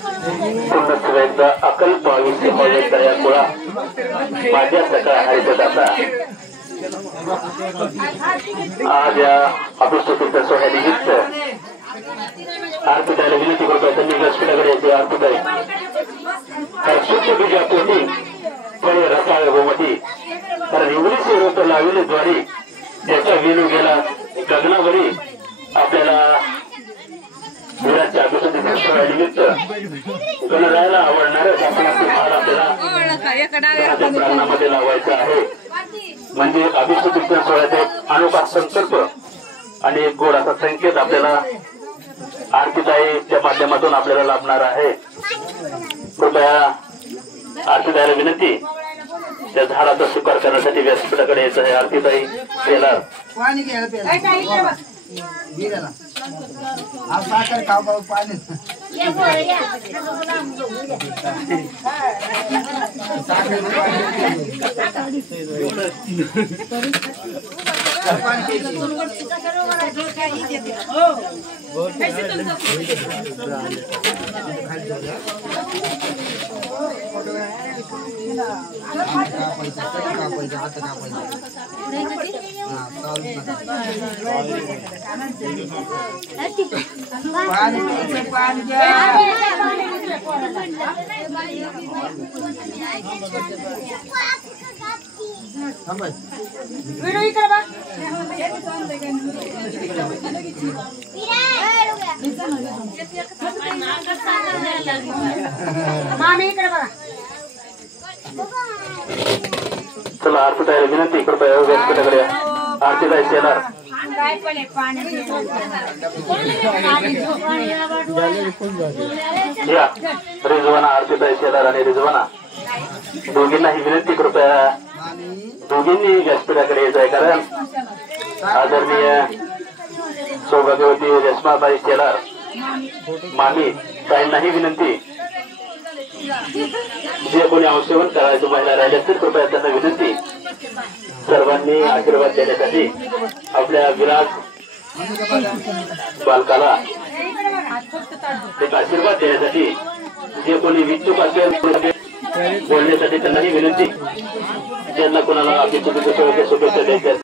पुन्हा एकदा अकल्प आयुष्य या कुळा माझ्या सकाळ हरित दाता आज या अभिषेकीच्या सोहळ्यानिमित्त आरतीताईला विनंती करतो त्यांनी व्यासपीठाकडे यायचे. आरतीताई शुद्ध बीजा पोटी फळे रसाळ गोमती कारण एवढीच रोप लावली द्वारी त्याचा वेणू गेला गगनावरी आपल्याला मुलाच्या अभिषेकीच्या सोहळ्यानिमित्त गणरायाला आवडणारच आपण आपल्याला प्रांगणामध्ये लावायचं आहे. म्हणजे अभिषेकीच्या सोहळ्याचा एक अनोखा संकल्प आणि एक गोड असा संकेत आपल्याला आरतीताईच्या माध्यमातून आपल्याला लाभणार आहे. कृपया आरतीताईला विनंती त्या झाडाचा स्वीकार करण्यासाठी व्यासपीठाकडे यायचं आहे. आरतीताई केला चला आरतीताईला विनंती कृपया व्यासपीठाकडे आरतीताई शेलार या रिजवाना आरतीताई शेलार आणि रिजवाना दोघींनाही विनंती कृपया दोघींनी व्यासपीठाकडे यायचं आहे. कारण आदरणीय सौभाग्यवती रेश्माबाई शेलार मामी ताईंनाही विनंती जे कोणी अंशवत करायचं महिला राहिल्या तर कृपया त्यांना विनंती सर्वांनी आशीर्वाद देण्यासाठी आपल्या विराट बालकाला एक आशीर्वाद देण्यासाठी जे कोणी इच्छुक असेल बोलण्यासाठी त्यांनाही विनंती ज्यांना कोणाला अभिषेकीच्या शुभेच्छा द्यायच्या